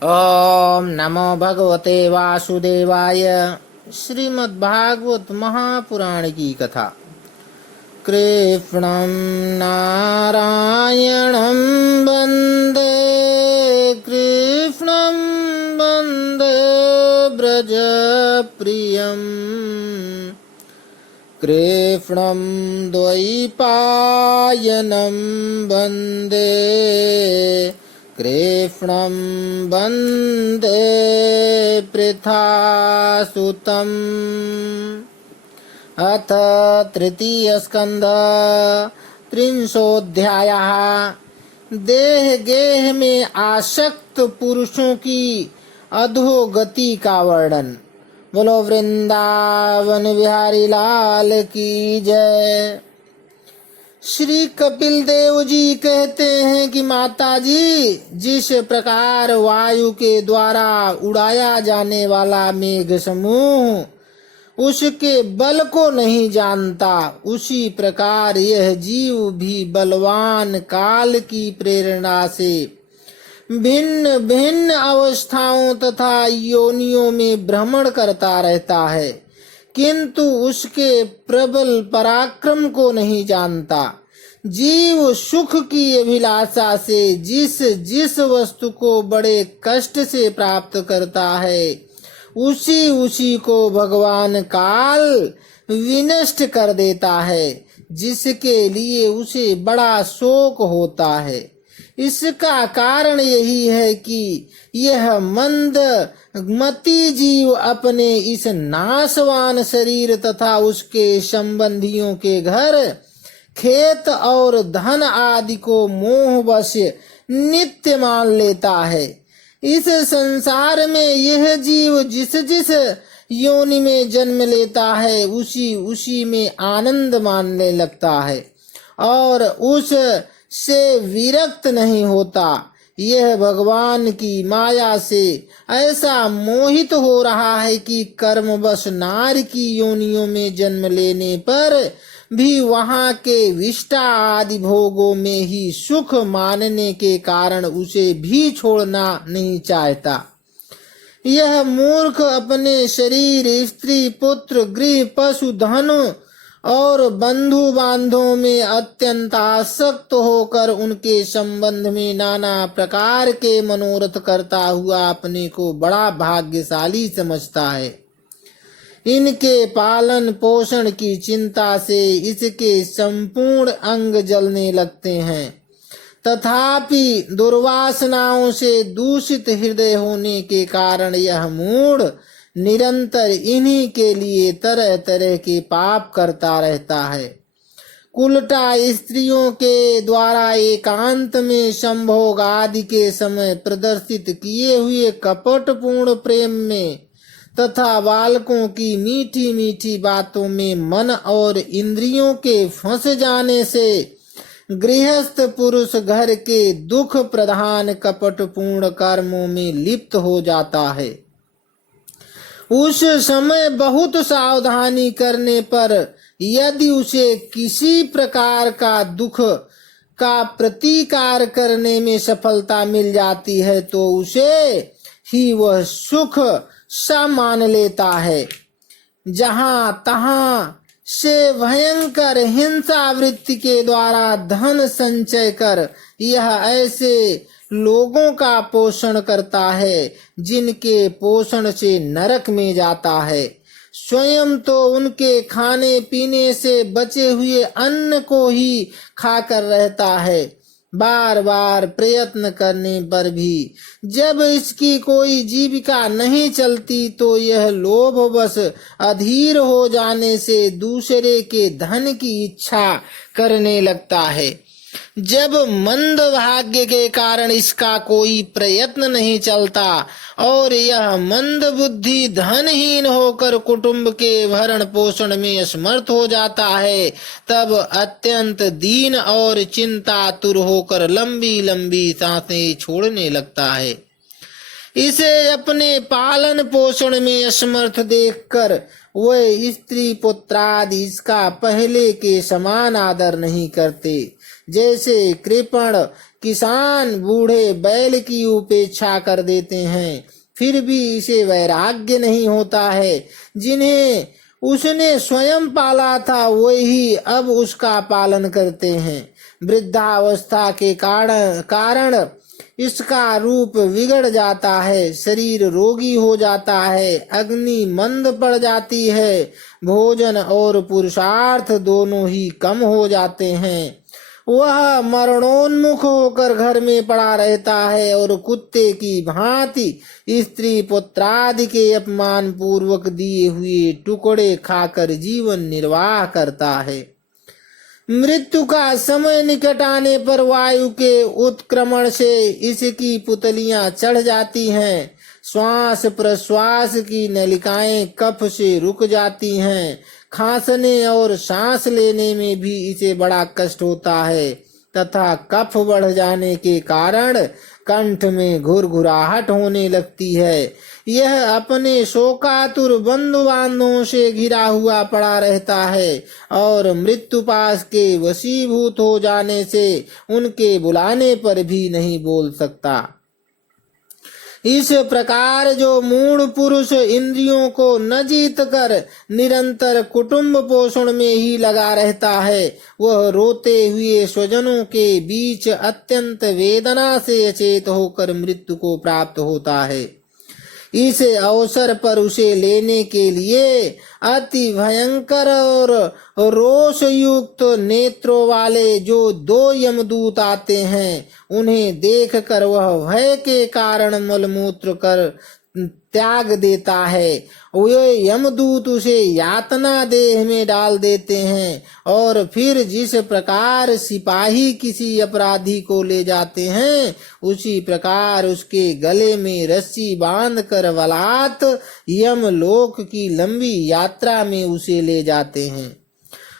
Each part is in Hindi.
ओम नमो भगवते वासुदेवाय। श्रीमद्भागवत महापुराण की कथा। कृष्णं नारायणं वन्दे, कृष्णं वन्दे ब्रजप्रियं, कृष्णं द्वैपायनं वन्दे, कृष्णं वन्दे पृथासुतम्। अथ तृतीयस्कन्ध त्रिंशोऽध्यायः। देह गेह में आसक्त पुरुषों की अधोगति का वर्णन। बोलो वृंदावन बिहारी लाल की जय। श्री कपिल देव जी कहते हैं कि माता जी, जिस प्रकार वायु के द्वारा उड़ाया जाने वाला मेघ समूह उसके बल को नहीं जानता, उसी प्रकार यह जीव भी बलवान काल की प्रेरणा से भिन्न भिन्न अवस्थाओं तथा योनियों में भ्रमण करता रहता है, किंतु उसके प्रबल पराक्रम को नहीं जानता। जीव सुख की अभिलाषा से जिस जिस वस्तु को बड़े कष्ट से प्राप्त करता है, उसी उसी को भगवान काल विनष्ट कर देता है, जिसके लिए उसे बड़ा शोक होता है। इसका कारण यही है कि यह मंद मति जीव अपने इस नाशवान शरीर तथा उसके संबंधियों के घर, खेत और धन आदि को मोहवश नित्य मान लेता है। इस संसार में यह जीव जिस जिस योनि में जन्म लेता है, उसी उसी में आनंद मानने लगता है और उस से विरक्त नहीं होता। यह भगवान की माया से ऐसा मोहित हो रहा है कि कर्मवश नार की योनियों में जन्म लेने पर भी वहां के विष्टा आदि भोगों में ही सुख मानने के कारण उसे भी छोड़ना नहीं चाहता। यह मूर्ख अपने शरीर, स्त्री, पुत्र, गृह, पशु, धन और बंधु बांधों में अत्यंत आसक्त होकर उनके संबंध में नाना प्रकार के मनोरथ करता हुआ अपने को बड़ा भाग्यशाली समझता है। इनके पालन पोषण की चिंता से इसके संपूर्ण अंग जलने लगते हैं, तथापि दुर्वासनाओं से दूषित हृदय होने के कारण यह मूढ़ निरंतर इन्हीं के लिए तरह तरह के पाप करता रहता है। उल्टा स्त्रियों के द्वारा एकांत में संभोग आदि के समय प्रदर्शित किए हुए कपटपूर्ण प्रेम में तथा बालकों की मीठी मीठी बातों में मन और इंद्रियों के फंस जाने से गृहस्थ पुरुष घर के दुख प्रधान कपटपूर्ण कर्मों में लिप्त हो जाता है। उस समय बहुत सावधानी करने पर यदि उसे किसी प्रकार का दुख का प्रतिकार करने में सफलता मिल जाती है, तो उसे ही वह सुख सा मान लेता है। जहां तहां से भयंकर हिंसा वृत्ति के द्वारा धन संचय कर यह ऐसे लोगों का पोषण करता है जिनके पोषण से नरक में जाता है। स्वयं तो उनके खाने पीने से बचे हुए अन्न को ही खाकर रहता है। बार बार प्रयत्न करने पर भी जब इसकी कोई जीविका नहीं चलती, तो यह लोभवश अधीर हो जाने से दूसरे के धन की इच्छा करने लगता है। जब मंद भाग्य के कारण इसका कोई प्रयत्न नहीं चलता और यह मंद बुद्धि धनहीन होकर कुटुंब के भरण पोषण में असमर्थ हो जाता है, तब अत्यंत दीन और चिंतातुर होकर लंबी लंबी सांसें छोड़ने लगता है। इसे अपने पालन पोषण में असमर्थ देखकर वह स्त्री पुत्रादि इसका पहले के समान आदर नहीं करते। जैसे कृपण किसान बूढ़े बैल की उपेक्षा कर देते हैं, फिर भी इसे वैराग्य नहीं होता है। जिन्हें उसने स्वयं पाला था वही अब उसका पालन करते हैं। वृद्धावस्था के कारण इसका रूप बिगड़ जाता है, शरीर रोगी हो जाता है, अग्नि मंद पड़ जाती है, भोजन और पुरुषार्थ दोनों ही कम हो जाते हैं। वह मरणोन्मुख होकर घर में पड़ा रहता है और कुत्ते की भांति स्त्री पुत्रादि के अपमान पूर्वक दिए हुए टुकड़े खाकर जीवन निर्वाह करता है। मृत्यु का समय निकट आने पर वायु के उत्क्रमण से इसकी पुतलियां चढ़ जाती हैं। श्वास प्रश्वास की नलिकाएं कफ से रुक जाती हैं। खांसने और सांस लेने में भी इसे बड़ा कष्ट होता है तथा कफ बढ़ जाने के कारण कंठ में घुरघुराहट होने लगती है। यह अपने शोकातुर बंधु बांधवों से घिरा हुआ पड़ा रहता है और मृत्यु पास के वशीभूत हो जाने से उनके बुलाने पर भी नहीं बोल सकता। इस प्रकार जो मूढ़ पुरुष इंद्रियों को न जीत कर निरंतर कुटुंब पोषण में ही लगा रहता है, वह रोते हुए स्वजनों के बीच अत्यंत वेदना से अचेत होकर मृत्यु को प्राप्त होता है। इस अवसर पर उसे लेने के लिए अति भयंकर और रोष युक्त नेत्रों वाले जो 2 यमदूत आते हैं, उन्हें देखकर वह भय के कारण मलमूत्र कर त्याग देता है। वे यमदूत उसे यातना देह में डाल देते हैं और फिर जिस प्रकार सिपाही किसी अपराधी को ले जाते हैं, उसी प्रकार उसके गले में रस्सी बांधकर बलात् यमलोक की लंबी यात्रा में उसे ले जाते हैं।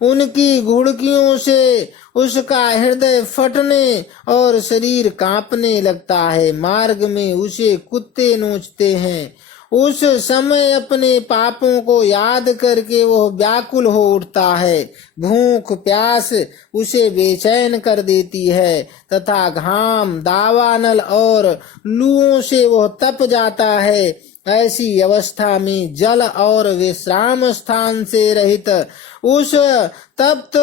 उनकी घुड़कियों से उसका हृदय फटने और शरीर कांपने लगता है। मार्ग में उसे कुत्ते नोचते हैं। उस समय अपने पापों को याद करके वह व्याकुल हो उठता है। भूख प्यास उसे बेचैन कर देती है तथा घाम दावानल और लूओं से वह तप जाता है। ऐसी अवस्था में जल और विश्राम स्थान से रहित उस तप्त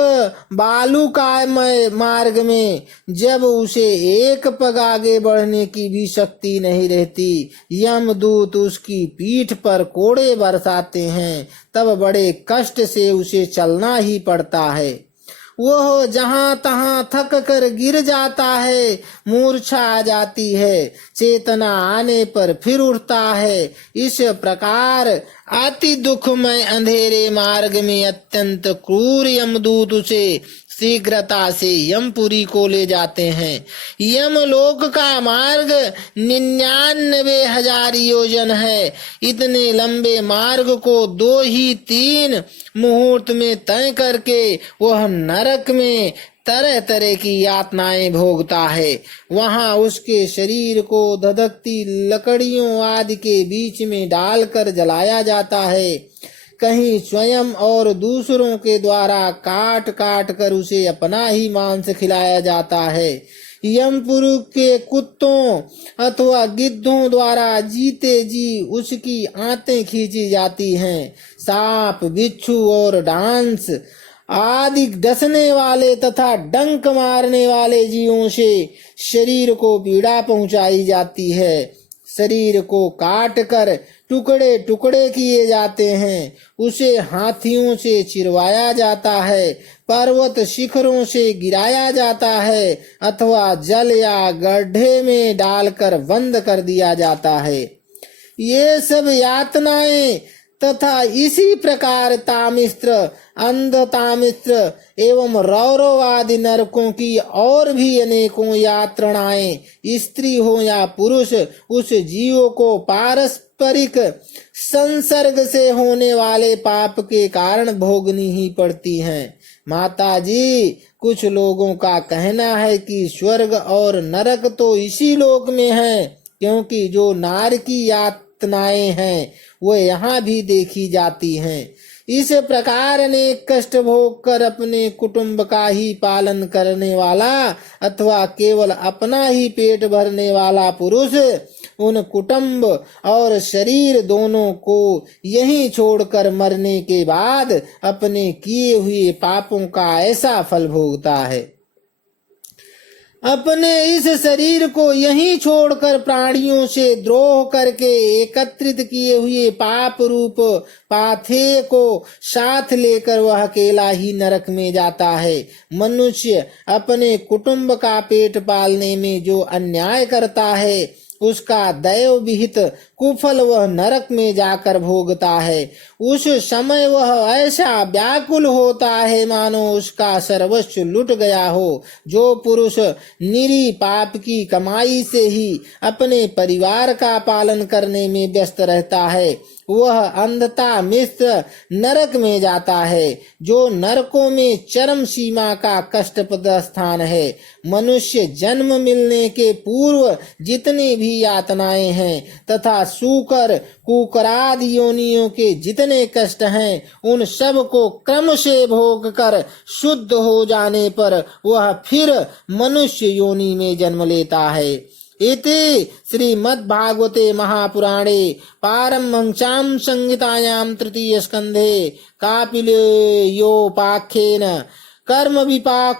बालुकामय मार्ग में जब उसे एक पग आगे बढ़ने की भी शक्ति नहीं रहती, यमदूत उसकी पीठ पर कोड़े बरसाते हैं, तब बड़े कष्ट से उसे चलना ही पड़ता है। वह जहां तहां थक कर गिर जाता है, मूर्छा आ जाती है, चेतना आने पर फिर उठता है। इस प्रकार अति दुखमय अंधेरे मार्ग में अत्यंत क्रूर यमदूत उसे शीघ्रता से यमपुरी को ले जाते हैं। यमलोक का मार्ग 99,000 योजन है। इतने लंबे मार्ग को 2 ही 3 मुहूर्त में तय करके वह नरक में तरह तरह की यातनाएं भोगता है। वहां उसके शरीर को धधकती लकड़ियों आदि के बीच में डालकर जलाया जाता है। कहीं स्वयं और दूसरों के द्वारा काट काट कर उसे अपना ही मांस खिलाया जाता है। यमपुरी के कुत्तों अथवा गिद्धों द्वारा जीते जी उसकी आंतें खींची जाती हैं। सांप बिच्छू और डांस आदि डसने वाले तथा डंक मारने वाले जीवों से शरीर को पीड़ा पहुंचाई जाती है। शरीर को काट कर टुकड़े टुकड़े किए जाते हैं। उसे हाथियों से चिरवाया जाता है, पर्वत शिखरों से गिराया जाता है अथवा जल या गड्ढे में डालकर बंद कर दिया जाता है। ये सब यातनाएं तथा इसी प्रकार तामिस्त्र अंधतामिस्त्र एवं रौरव आदि नरकों की और भी अनेकों यातनाएं स्त्री हो या पुरुष उस जीव को पारस्परिक संसर्ग से होने वाले पाप के कारण भोगनी ही पड़ती हैं। माता जी, कुछ लोगों का कहना है कि स्वर्ग और नरक तो इसी लोक में है, क्योंकि जो नार की यातनाएं हैं वो यहाँ भी देखी जाती हैं। इस प्रकार अनेक कष्ट भोग कर अपने कुटुंब का ही पालन करने वाला अथवा केवल अपना ही पेट भरने वाला पुरुष उन कुटुंब और शरीर दोनों को यहीं छोड़कर मरने के बाद अपने किए हुए पापों का ऐसा फल भोगता है। अपने इस शरीर को यहीं छोड़कर प्राणियों से द्रोह करके एकत्रित किए हुए पाप रूप पाथेय को साथ लेकर वह अकेला ही नरक में जाता है। मनुष्य अपने कुटुंब का पेट पालने में जो अन्याय करता है उसका दैव विहित कुफल वह नरक में जाकर भोगता है। उस समय वह ऐसा व्याकुल होता है मानो उसका सर्वस्व लुट गया हो। जो पुरुष निरी पाप की कमाई से ही अपने परिवार का पालन करने में व्यस्त रहता है वह अंधता मिश्र नरक में जाता है जो नरकों में चरम सीमा का कष्टप्रद स्थान है। मनुष्य जन्म मिलने के पूर्व जितनी भी यातनाएं हैं तथा सूकर कुकरादि योनियों के जितने कष्ट हैं उन सब को क्रम से भोग कर शुद्ध हो जाने पर वह फिर मनुष्य योनि में जन्म लेता है। इति श्रीमद्भागवते महापुराणे पारमहंस्यां संहितायां तृतीय स्कंधे कापिलेयोपाख्येन कर्म विपाको